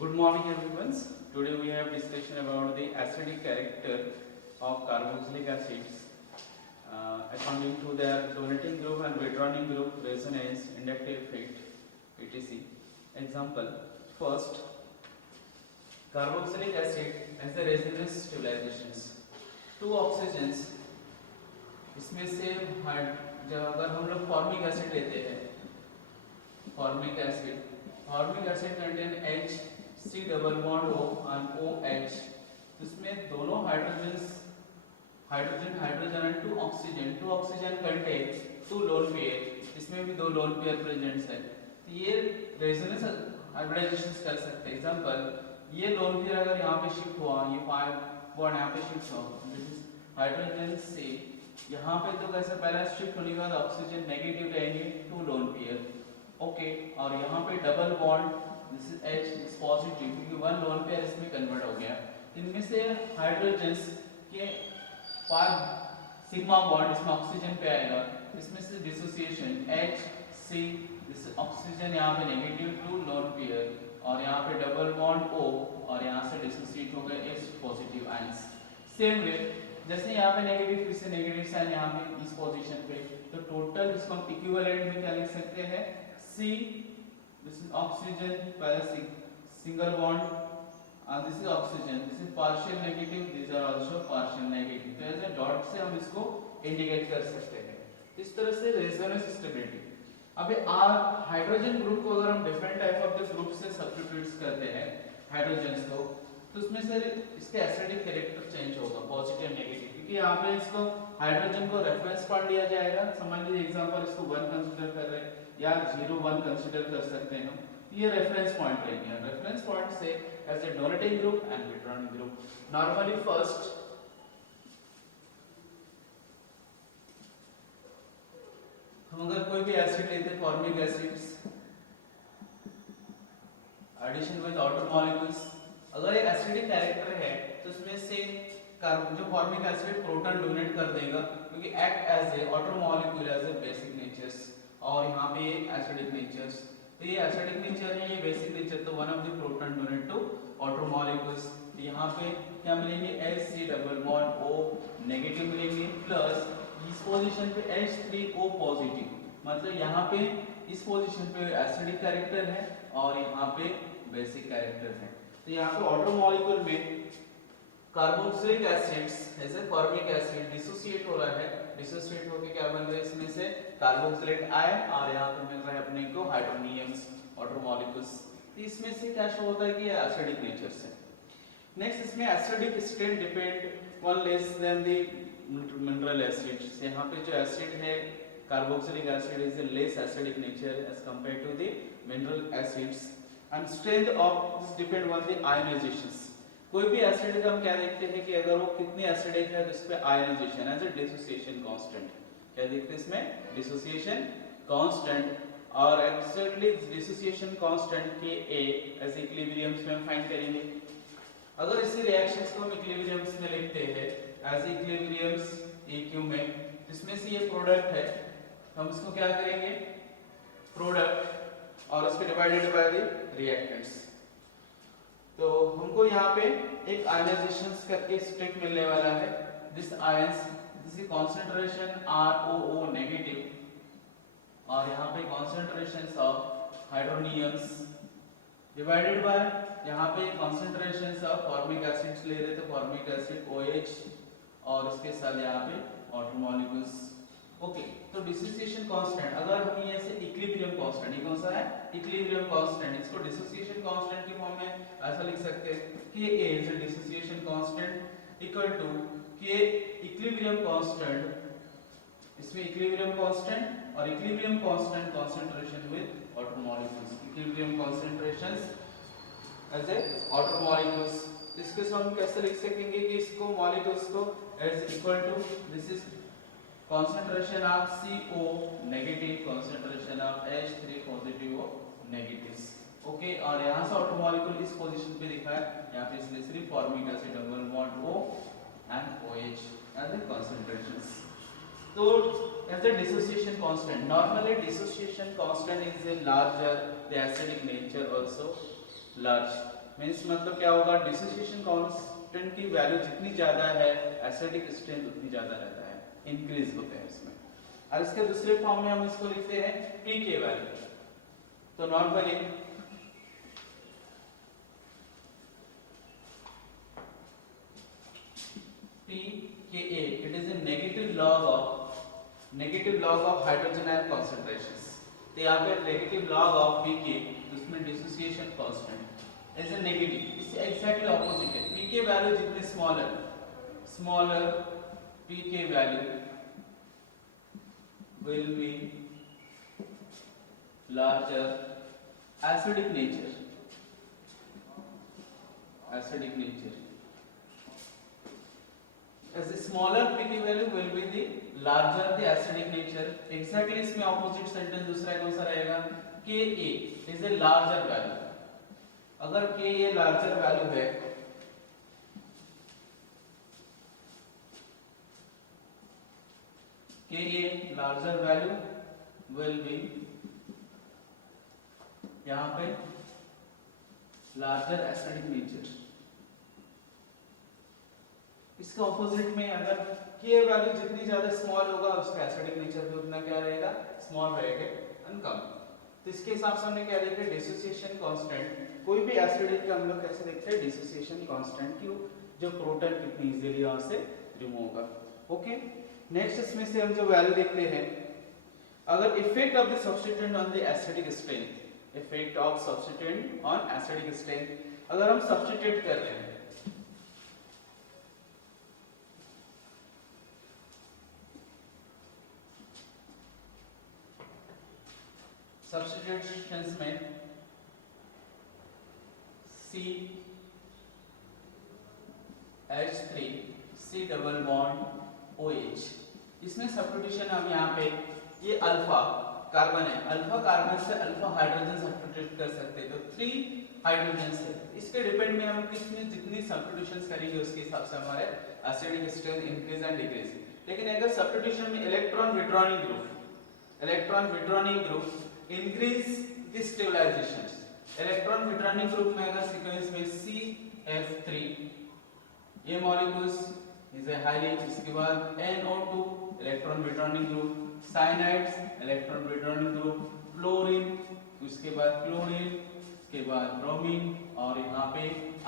Good morning everyone. Today we have discussion about the acidic character of carboxylic acids according to their donating group and withdrawing group, resonance, inductive effect, etc. Example: first, carboxylic acid has the resonance stabilizations. Two oxygens, इसमें से जब अगर हम लोग formic acid लेते हैं, formic acid contain H C double bond O and OH, इसमें दोनों hydrogen and two oxygen contain two lone pair, इसमें भी दो लोन पेयर प्रेजेंट्स है, तो ये रेजोनेंस हाइब्रिडाइजेशन कर सकते हैं। एग्जांपल, ये लोन पेयर अगर यहाँ पे शिफ्ट हुआ, ये 5 बॉन्ड यहाँ पे शिफ्ट हुआ, दिस इज हाइड्रोजन से यहाँ पे, तो कैसे पहला शिफ्ट होने के बाद ऑक्सीजन नेगेटिव लेंगे टू लोन पेयर, ओके, और यहाँ पे double bond, this is H is positive क्योंकि वन लोन पेयर इसमें कन्वर्ट हो गया। इनमें से हाइड्रोजन्स के 5 सिग्मा बॉन्ड इसमें ऑक्सीजन पे आएगा, इसमें से डिसोसिएशन HC, दिस ऑक्सीजन यहाँ पे नेगेटिव टू लोन पेयर, और यहाँ पे डबल बॉन्ड O, और यहाँ से डिसोसिएट हो गए H positive ions. Same way जैसे यहाँ पे नेगेटिव, फिर से नेगेटिव साइन यहाँ पे इस पोजीशन पे, तो टोटल इसको हम इक्विवेलेंट में क्या लिख सकते हैं, C, this is oxygen, पहला single bond, and this is oxygen, this is partial negative, these are also partial negative, तो ऐसे डॉट से हम इसको इंडिकेट कर सकते हैं। इस तरह से रेजोनेंस स्टेबिलिटी। अब हाइड्रोजन ग्रुप को अगर हम different type of the group से सब्स्टिट्यूट्स करते हैं हाइड्रोजन्स को, तो उसमें से इसके एसिडिक कैरेक्टर चेंज होगा, पॉजिटिव नेगेटिव, क्योंकि यहाँ पे इसको हाइड्रोजन को रेफरेंस पॉइंट लिया जाएगा। समझ लीजिए एग्जांपल, इसको 1 कंसीडर कर रहे हैं या 0 1 कंसीडर कर सकते हैं हम, ये रेफरेंस पॉइंट रहेंगे। रेफरेंस पॉइंट से as a donating group and withdrawing group. Normally first हम अगर कोई भी एसिड लेते हैं, formic acids, addition with outer molecules, अगर ये एसिडिक कैरेक्टर है तो इसमें से जो फॉर्मिक एसिड प्रोटॉन डोनेट कर देगा, क्योंकि act as a outer molecule as a basic natures, और यहाँ पे एसिडिक नेचर्स, तो ये एसिडिक नेचर है, ये बेसिक नेचर, तो one of the proton donate to outer molecules. तो यहाँ पे क्या मिलेंगे, H3 double bond O negative मिलेंगे, प्लस इस पोजीशन पे H3O पॉजिटिव, मतलब यहाँ पे इस पोजीशन पे एसिडिक कैरेक्टर है और यहाँ पे बेसिक कैरेक्टर है। तो यहाँ पे आउटर मॉलिक्यूल में carboxylic acids as a formic acid dissociate हो रहा है, डिसोसिएट होके क्या बन रहा है, इसमें से कार्बोक्सिलेट आयन, और यहाँ पे मिल रहा है अपने को हाइड्रोनियम्स, आउटर मॉलिक्यूल्स। तो इसमें से क्या शो होता है कि ये एसिडिक नेचर से। नेक्स्ट, इसमें acidic state depend on less than the mineral acids. यहाँ पे जो एसिड है carboxylic acid is a less acidic nature as compared to the mineral acids, and strength of this depend on the ionizations. कोई भी acid का हम क्या देखते हैं कि अगर वो कितनी एसिडिक है तो इस पे ionization as a dissociation constant, क्या देखते हैं इसमें, डिसोसिएशन कांस्टेंट, और एक्जेक्टली डिसोसिएशन कांस्टेंट के ए एज इक्विलिब्रियम्स में हम फाइंड करेंगे। अगर इसी रिएक्शंस को हम इक्विलिब्रियम्स में लिखते हैं एज इक्विलिब्रियम्स EQ में, इसमें से ये प्रोडक्ट है, हम इसको क्या करेंगे, प्रोडक्ट, और इसके डिवाइडेड बाय द रिएक्टेंट्स। तो हमको यहाँ पे एक आयनाइजेशंस करके स्टेट मिलने वाला है, this ions, this is concentration ROO negative, और यहाँ पे कंसंट्रेशंस ऑफ हाइड्रोनियम्स डिवाइडेड बाय यहाँ पे कंसंट्रेशंस ऑफ फॉर्मिक एसिड्स ले रहे थे, फॉर्मिक एसिड OH, और इसके साथ यहाँ पे वाटर मॉलिक्यूल्स, ओके। तो डिसोसिएशन कांस्टेंट, अगर हम ये से इक्विलिब्रियम कांस्टेंट, ये कौन सा है, इक्विलिब्रियम कांस्टेंट, इसको डिसोसिएशन कांस्टेंट की फॉर्म में ऐसा लिख सकते हैं कि K is the dissociation constant equal to K equilibrium constant, इसमें इक्विलिब्रियम कांस्टेंट और equilibrium constant concentration with water molecules, equilibrium concentrations as a water molecules. इसके साथ हम कैसे लिख सकेंगे कि इसको मॉलिक्यूल्स को as equal to, this is concentration of CO negative, concentration of H3 positive or negatives, okay. और यहाँ से आउटर मॉलिक्यूल इस पोजीशन पे दिखा है, यहाँ पे इसलिए सिर्फ formic acid double bond O and OH as the concentrations। तो as the dissociation constant, normally dissociation constant is a larger, the acidic nature also large, means मतलब क्या होगा, डिसोसिएशन कांस्टेंट की वैल्यू जितनी ज्यादा है एसिडिक स्ट्रेंथ उतनी ज्यादा रहता है, इंक्रीज होते हैं इसमें। और इसके दूसरे फॉर्म में हम इसको लिखते हैं पीके वैल्यू। तो normally pKa it is a negative log of hydrogen ion concentrations। तो यहाँ पे नेगेटिव लॉग ऑफ pK, उसमें dissociation constant as a negative, इससे एग्जैक्टली ऑपोजिट है। pK वैल्यू जितनी smaller pK value will be larger acidic nature as a smaller pK value will be the larger the acidic nature। exactly इसमें opposite sentence दूसरा कौन सा रहेगा, Ka is a larger value। अगर Ka larger value है Ka larger value will be यहाँ पे larger acidic nature। इसका ऑपोजिट में अगर K वैल्यू जितनी ज्यादा स्मॉल होगा उसका एसिडिक नेचर भी उतना क्या रहेगा, स्मॉल रहेगा, अनकम। तो इसके हिसाब से हमने क्या देखा, डिसोसिएशन कांस्टेंट। कोई भी एसिडिक का हम लोग कैसे देखते हैं, डिसोसिएशन कांस्टेंट की जो प्रोटॉन कितनी इजीली यहां से रिमूव होगा। ओके, नेक्स्ट इसमें से हम जो वैल्यू देखते हैं, अगर effect of the substituent on the acidic strength, effect of substituent on acidic strength, अगर हम सब्स्टिट्यूट कर रहे हैं सब्स्टिट्यूशंस में CH3 C double bond OH, इसमें सब्स्टिट्यूशन हम यहाँ पे ये अल्फा कार्बन है, अल्फा कार्बन से अल्फा हाइड्रोजन सब्स्टिट्यूट कर सकते हैं, तो 3 हाइड्रोजन है। इसके डिपेंड में हम किसमें जितनी सब्स्टिट्यूशंस करेंगे उसके हिसाब से हमारे acidic strength increase and decrease. लेकिन अगर सब्स्टिट्यूशन में electron withdrawing group increase the stabilization, electron withdrawing group में अगर सीक्वेंस में CF3 ये मॉलिक्यूल्स इज ए हाईली, इसके बाद NO2 electron withdrawing group, cyanides electron withdrawing group, fluorine, उसके बाद क्लोरीन, इसके बाद ब्रोमीन और यहाँ पे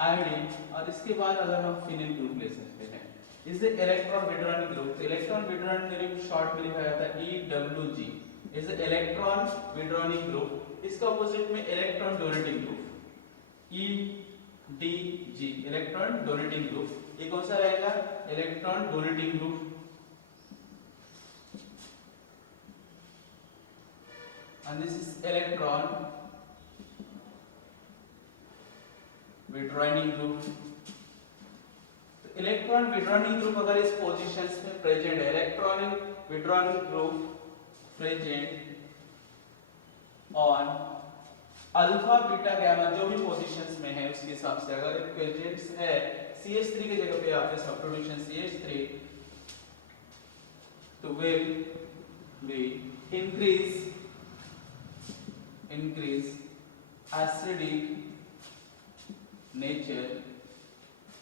आयोडीन, और इसके बाद अगर हम फिनिल ग्रुप ले सकते हैं, इसे इलेक्ट्रॉन विड्रॉइंग ग्रुप। तो इलेक्ट्रॉन विड्रॉइंग ग्रुप शॉर्ट में लिखा जाता है EWG, is electron withdrawing group. इसका ऑपोजिट में electron donating group EDG, electron donating group. ये कौन सा रहेगा, electron donating group. And this is electron withdrawing group. Electron withdrawing group अगर इस पोजीशंस में प्रेजेंट है, electron withdrawing group present on alpha beta gamma जो भी पोजीशंस में है उसके हिसाब से अगर प्रेजेंट्स है CH3 की जगह पे आपने सब्स्टिट्यूशन CH3 तो will be increase acidic nature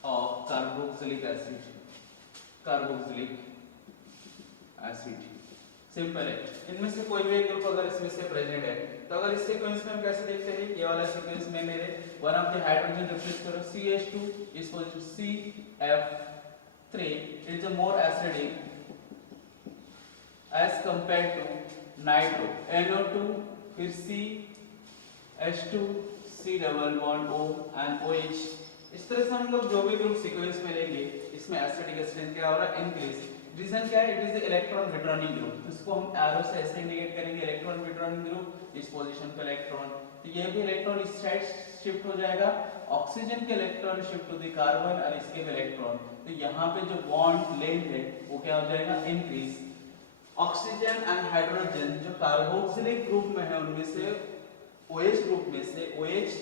of carboxylic acid. Simple है, इनमें से कोई भी एक ग्रुप अगर इसमें से प्रेजेंट है तो अगर इस सीक्वेंस में हम कैसे देखते हैं, ये वाला सीक्वेंस में मेरे one of the hydrogen replace करो CH2 इस position CF3, it is a more acidic as compared to nitro, NO2 फिर CH2 C double bond O and OH। इस तरह से हम लोग जो भी ग्रुप सीक्वेंस में लेंगे इसमें एसिडिक स्ट्रेंथ क्या हो रहा है, इंक्रीज। रीजन क्या है, it is the electron withdrawing group, इसको हम एरो से ऐसे इंडिकेट करेंगे, इलेक्ट्रॉन विड्रॉइंग ग्रुप इस पोजीशन पे इलेक्ट्रॉन, तो ये भी इलेक्ट्रॉन इस साइड शिफ्ट हो जाएगा, ऑक्सीजन के electron shift to the carbon और इसके भी इलेक्ट्रॉन, तो यहाँ पे जो बॉन्ड लेंथ है वो क्या हो जाएगा, इंक्रीज। ऑक्सीजन एंड हाइड्रोजन जो कार्बोक्सिलिक ग्रुप में है उनमें से OH ग्रुप में से OH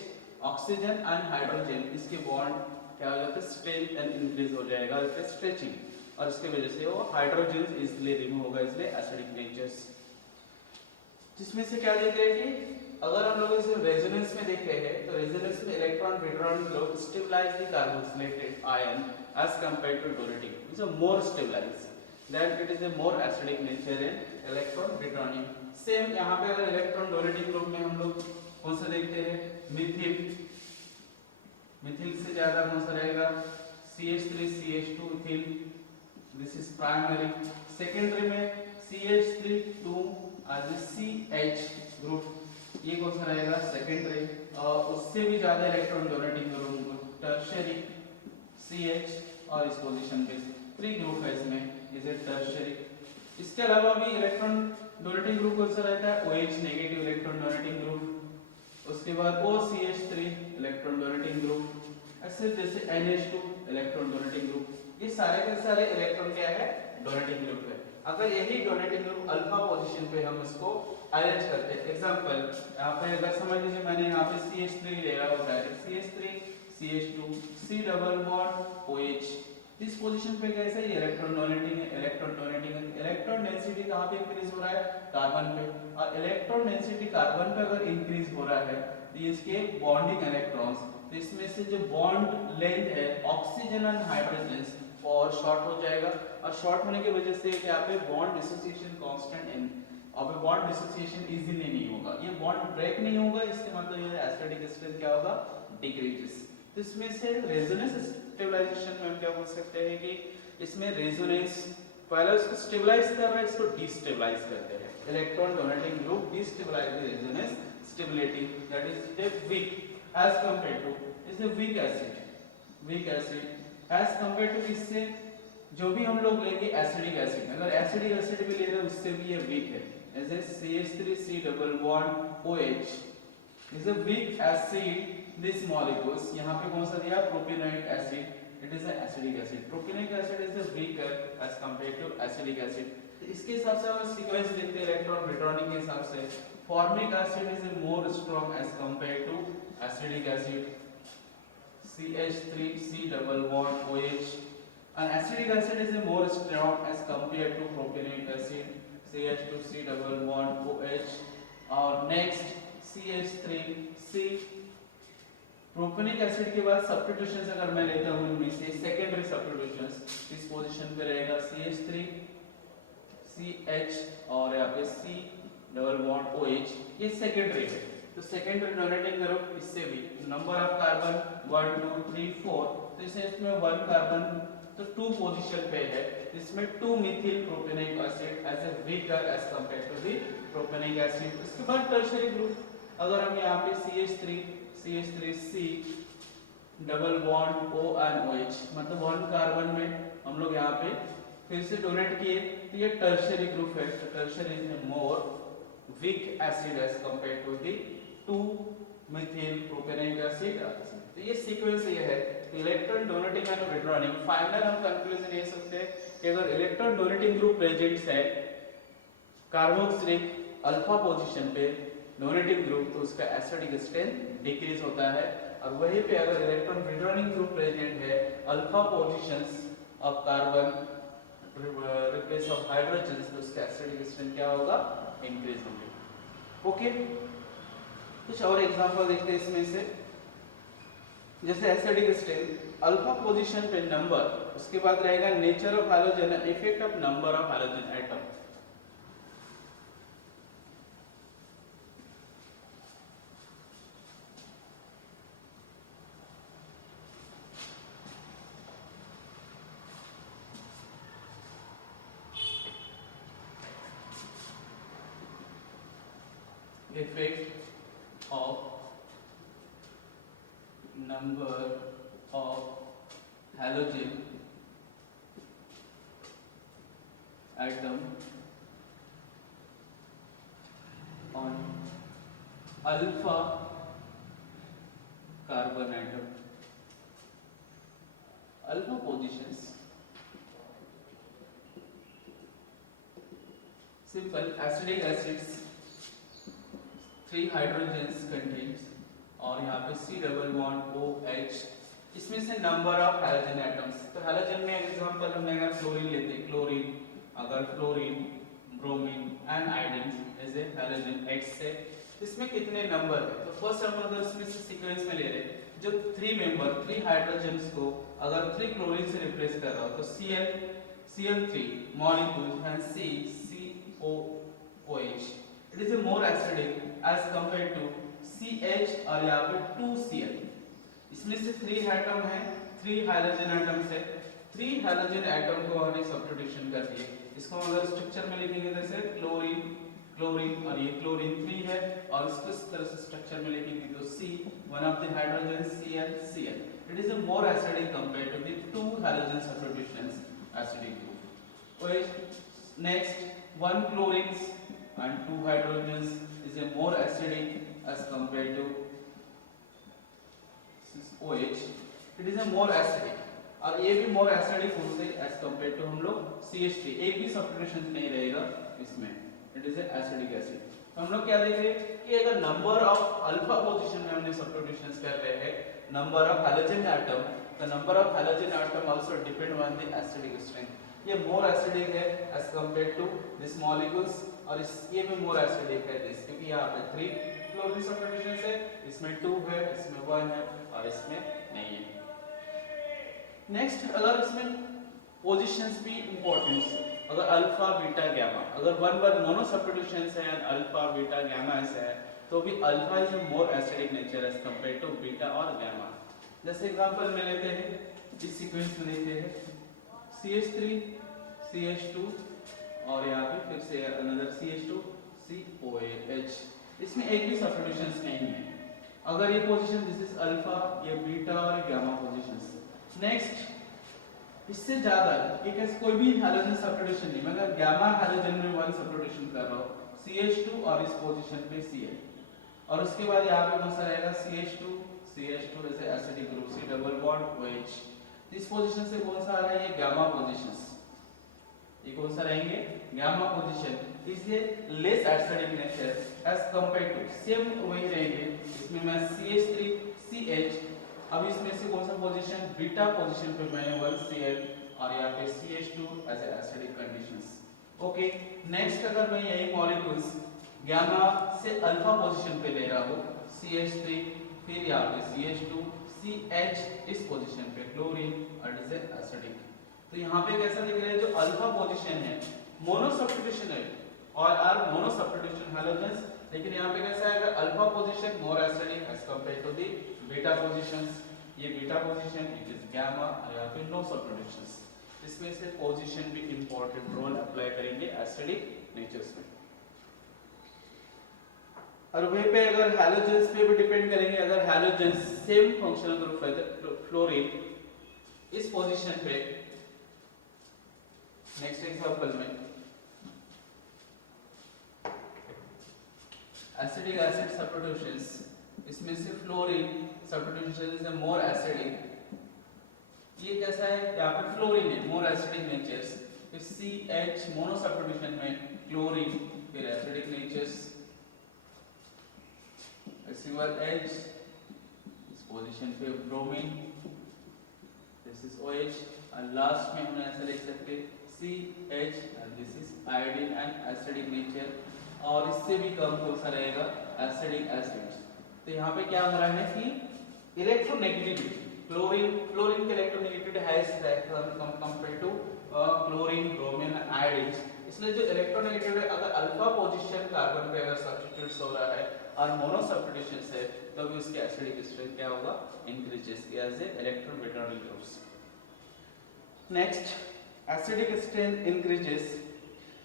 ऑक्सीजन एंड हाइड्रोजन इसके बॉन्ड क्या हो जाता है, स्ट्रेंथ एंड इंक्रीज हो जाएगा, स्ट्रेचिंग, और इसके वजह से वो हाइड्रोजन इसलिए रिमूव होगा, इसलिए एसिडिक नेचर्स। जिसमें से क्या देख रहे हैं कि अगर हम लोग इसे रेजोनेंस में देख रहे हैं तो रेजोनेंस में electron withdrawing group stabilize the carboxylated ion as compared to donating. It's a more stabilized. Then it is a more acidic nature in electron withdrawing. Same यहाँ पे अगर इलेक्ट्रॉन डोनेटिंग ग्रुप में हम लोग कौन सा देखते हैं मिथिल, मिथिल से ज्यादा कौन सा रहेगा CH3 CH2 ethyl, this is primary. Secondary में CH3 2 as CH ग्रुप, ये कौन सा रहेगा सेकेंडरी. और उससे भी ज्यादा electron donating group tertiary CH और इस पोजीशन पे 3 ग्रुप है इसमें, इज ए टर्शियरी. इसके अलावा भी इलेक्ट्रॉन डोनेटिंग ग्रुप कौन सा रहता है OH negative electron donating group. उसके बाद OCH3 इलेक्ट्रॉन डोनेटिंग ग्रुप, ऐसे जैसे NH2 इलेक्ट्रॉन डोनेटिंग ग्रुप. ये सारे के सारे इलेक्ट्रॉन क्या है डोनेटिंग ग्रुप है. अगर यही डोनेटिंग ग्रुप अल्फा पोजीशन पे हम इसको अरेंज करते हैं, एग्जांपल यहाँ पे अगर समझ लीजिए मैंने यहाँ पे CH3 ले रहा हूँ direct CH3 CH2 C double bond OH. इस पोजीशन पे कैसे ये इलेक्ट्रॉन डोनेटिंग है, इलेक्ट्रॉन डोनेटिंग है. इलेक्ट्रॉन डेंसिटी कहाँ पे इंक्रीज हो रहा है कार्बन पे, और इलेक्ट्रॉन डेंसिटी कार्बन पे अगर इंक्रीज हो रहा है तो इसके बॉन्डिंग इलेक्ट्रॉन्स, तो इसमें से जो बॉन्ड लेंथ है ऑक्सीजन एंड हाइड्रोजन और शॉर्ट हो जाएगा. और शॉर्ट होने की वजह से यहाँ पे बॉन्ड डिसोसिएशन कांस्टेंट इन, अब बॉन्ड डिसोसिएशन इजीली नहीं होगा, ये बॉन्ड ब्रेक नहीं होगा. इसके मतलब ये एसिडिक स्ट्रेंथ क्या होगा डिक्रीजेस. तो इसमें से रेजोनेंस स्टेबलाइजेशन में हम क्या बोल सकते हैं कि इसमें रेजोनेंस पहले उसको स्टेबलाइज कर रहा है, इसको डिस्टेबलाइज करते हैं. Electron donating group destabilize the resonance stability, that is the weak as compared to is the weak acid, weak acid as compared to इससे जो भी हम लोग लेंगे एसिडिक एसिड, अगर एसिडिक एसिड भी ले रहे हैं उससे भी ये वीक है. जैसे CH3 C double bond OH is a weak acid. This molecules यहाँ पे कौन सा दिया propanoic acid, it is a acidic acid. Propanoic acid is a weaker as compared to acidic acid. इसके हिसाब से हम सीक्वेंस देखते हैं इलेक्ट्रॉन विड्रॉइंग के हिसाब से. Formic acid is a more strong as compared to acidic acid CH3 C double bond OH. An acidic acid is a more strong as compared to propanolic acid CH2 C double bond OH. और next CH3C. प्रोपेनिक acid के बाद substitutions अगर मैं लेता हूं इनमें से secondary substitutions, इस पोजीशन पे रहेगा CH3 CH और यहाँ पे C डबल बॉन्ड OH, ये सेकेंडरी है. तो सेकेंडरी डोनेटिंग ग्रुप इससे भी नंबर ऑफ कार्बन 1 2 3 4, तो इसमें 1 कार्बन तो 2 पोजीशन पे है. इसमें 2 methyl propanoic acid as a weaker as compared to the propanoic acid. उसके बाद टर्शियरी ग्रुप, अगर हम यहाँ पे CH3C double bond O and OH, मतलब 1 कार्बन में हम लोग यहाँ पे फिर से डोनेट किए तो ये टर्शियरी ग्रुप है. Tertiary is more weak acid as compared to the 2 methyl propanoic acid. तो ये सीक्वेंस ये है electron donating and withdrawing. Final हम कंक्लूजन ये सकते हैं कि अगर इलेक्ट्रॉन डोनेटिंग ग्रुप प्रेजेंट है कार्बोक्सिलिक अल्फा पोजीशन पे डोनेटिंग ग्रुप, तो उसका एसिडिक स्ट्रेंथ डिक्रीज होता है. और वहीं पे अगर इलेक्ट्रॉन विड्रॉइंग ग्रुप प्रेजेंट है alpha positions of carbon replace of hydrogen, तो उसका एसिडिक स्ट्रेंथ क्या होगा इंक्रीज होंगे. ओके, कुछ और एग्जांपल देखते हैं इसमें से. जैसे एसिडिक स्ट्रेंथ अल्फा पोजीशन पे नंबर, उसके बाद रहेगा nature of halogen and effect of number of halogen atom. Effect of number of halogen atom on alpha carbon atom. Alpha positions, simple acidic acids 3 hydrogens contains और यहाँ पे C double bond OH. इसमें से number of halogen atoms, तो halogen में example हमने अगर chlorine लेते हैं, क्लोरीन, अगर fluorine, bromine and iodine is a halogen H से. इसमें कितने नंबर है? तो फर्स्ट हम अगर इसमें से सीक्वेंस में ले रहे हैं, जो 3 हाइड्रोजन्स को अगर 3 क्लोरीन से रिप्लेस कर रहा हो तो Cl3 molecules and COOH. It is a more acidic as compared to CH और यहाँ पे 2Cl. इसमें से 3 एटम है, 3 हाइड्रोजन एटम से 3 हाइड्रोजन एटम को हमने सब्स्टिट्यूशन कर दिए. इसको हम अगर स्ट्रक्चर में लिखेंगे जैसे क्लोरीन और ये क्लोरीन 3 है और इसको इस तरह से स्ट्रक्चर में लिखेंगे तो C one of the hydrogen Cl. It is a more acidic compared to the 2 halogen substitutions acidic group. OH. Next, 1 chlorines and 2 hydrogens is a more acidic as compared to OH. It is a more acidic और ये भी more acidic होते as compared to हम लोग CH3. एक भी substitution नहीं रहेगा इसमें. It is a acidic acid. तो हम लोग क्या देख रहे हैं कि अगर नंबर ऑफ अल्फा पोजीशन में हमने सब्स्टिट्यूशंस कर रहे हैं number of halogen atom, the number of halogen atom also depend on the acidic strength. ये more acidic है as compared to this molecules और ये भी more acidic है this क्योंकि यहाँ पे 3 क्लोरीन सब्स्टिट्यूशंस है, इसमें 2 है, इसमें 1 है और इसमें नहीं है. नेक्स्ट अगर इसमें पोजीशंस भी इंपॉर्टेंट अगर अल्फा बीटा गामा अगर 1 मोनो सब्स्टिट्यूशंस है एंड अल्फा बीटा गामा ऐसे है तो भी alpha is a more acidic nature as compared to beta और गामा. जैसे एग्जांपल में लेते हैं इस सीक्वेंस में लेते हैं CH3 CH2 और यहाँ पे फिर से अनदर CH2 COH. इसमें एक भी सब्स्टिट्यूशंस नहीं है. अगर ये पोजीशन दिस इज अल्फा, ये बीटा और गामा पोजीशंस. नेक्स्ट इससे ज्यादा ये कैसे कोई भी हैलोजन सब्स्टिट्यूशन नहीं, मगर गामा हैलोजन में 1 सब्स्टिट्यूशन कर रहा हूं CH2 और इस पोजीशन पे Cl और उसके बाद यहाँ पे कौन सा रहेगा CH2 जैसे acidic group C double bond OH. इस पोजीशन से कौन सा आ रहा है ये गामा पोजीशंस, ये कौन सा रहेंगे गामा पोजीशन. इसलिए less acidic nature as compared to same वही रहेंगे. इसमें मैं CH3 CH अब इसमें से कौन सा पोजीशन बीटा पोजीशन पे मैंने 1 Cl और यहाँ पे CH2 as acidic conditions. Okay. Next अगर मैं यही मॉलिक्यूल्स गामा से अल्फा पोजीशन पे ले रहा हूँ CH3 फिर यहाँ पे CH2 CH इस पोजीशन पे क्लोरीन और इट इज एसिडिक. तो यहाँ पे कैसा दिख रहा है जो अल्फा पोजीशन है मोनो सब्स्टिट्यूशन है और आर मोनो सब्स्टिट्यूशन हैलोजेंस, लेकिन यहाँ पे कैसा है alpha position more acidic as compared to the beta positions. ये beta position it is gamma और यहाँ पे नो सब्स्टिट्यूशंस. इसमें से पोजीशन भी इंपॉर्टेंट रोल अप्लाई करेंगे एसिडिक नेचर्स में. और वहीं पे अगर हैलोजेंस पे भी डिपेंड करेंगे. अगर हैलोजेंस सेम फंक्शनल ग्रुप है तो फ्लोरीन इस पोजीशन पे नेक्स्ट एग्जांपल में एसिडिक एसिड सब्स्टिट्यूशंस इसमें से fluorine substitution is more acidic. ये कैसा है यहाँ पे फ्लोरीन है मोर एसिडिक नेचर्स. फिर CH मोनो सब्स्टिट्यूशन में क्लोरीन फिर एसिडिक नेचर्स. सिंगल H इस पोजीशन पे ब्रोमीन दिस इज OH और लास्ट में हम ऐसे लिख सकते CH and this is iodine and acidic nature और इससे भी कम कौन सा रहेगा एसिडिक एसिड. तो यहाँ पे क्या हो रहा है कि इलेक्ट्रोनेगेटिविटी क्लोरीन के इलेक्ट्रोनेगेटिविटी है compared to chlorine bromine and iodine. इसलिए जो इलेक्ट्रोनेगेटिविटी अगर अल्फा पोजीशन कार्बन पे अगर सब्स्टिट्यूट्स हो रहा है और मोनो सब्स्टिट्यूशन से तो भी उसके एसिडिक स्ट्रेंथ क्या होगा increases as a electron metallic groups. Next acidic strength increases.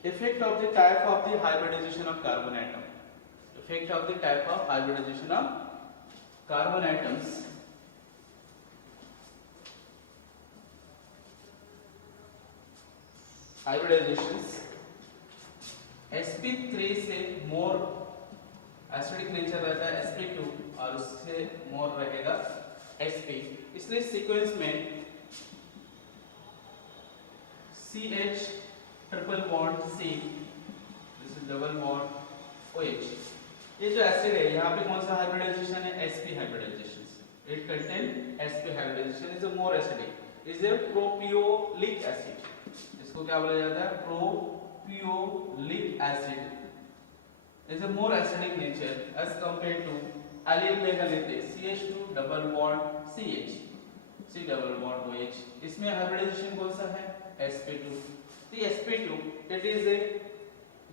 Effect of the type of the hybridization of carbon atom. Effect of the type of hybridization of carbon atoms. Hybridizations. sp3 से more acidic nature रहता है sp2 और उससे more रहेगा sp. इसलिए sequence में CH triple bond C this is double bond OH. ये जो एसिड है यहाँ पे कौन सा हाइब्रिडाइजेशन है sp hybridization. It contain sp hybridization is a more acidic is a propiolic acid. इसको क्या बोला जाता है propiolic acid. is a more acidic nature as compared to allyl में अगर लेते CH2 double bond CH C double bond OH, इसमें hybridisation कौन सा है sp2। तो sp2 इट इज ए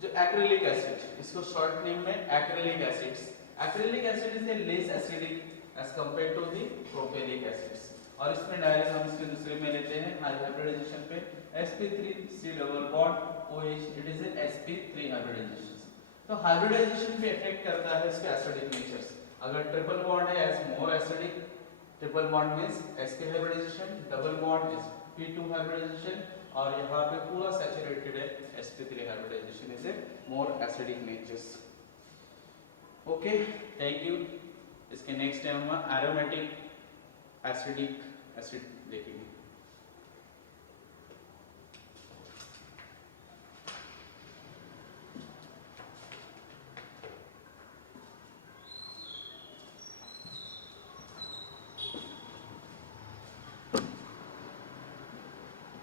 जो एक्रिलिक एसिड, इसको शॉर्ट नेम में acrylic acids, acrylic acid is a less acidic as compare to the propiolic acids. और इसमें डायरेक्ट हम इसके दूसरे में लेते हैं हाइब्रिडाइजेशन पे sp3 C double bond OH, it is a sp3 hybridization. तो हाइब्रिडाइजेशन पे इफेक्ट करता है इसके एसिडिक नेचर्स। अगर ट्रिपल बॉन्ड है as more acidic, triple bond means sp hybridization, double bond is p2 hybridization, और यहाँ पे पूरा सैचुरेटेड है sp3 hybridization is a more acidic natures. Okay, thank you. इसके नेक्स्ट टाइम हम एरोमेटिक एसिडिक एसिड देखेंगे।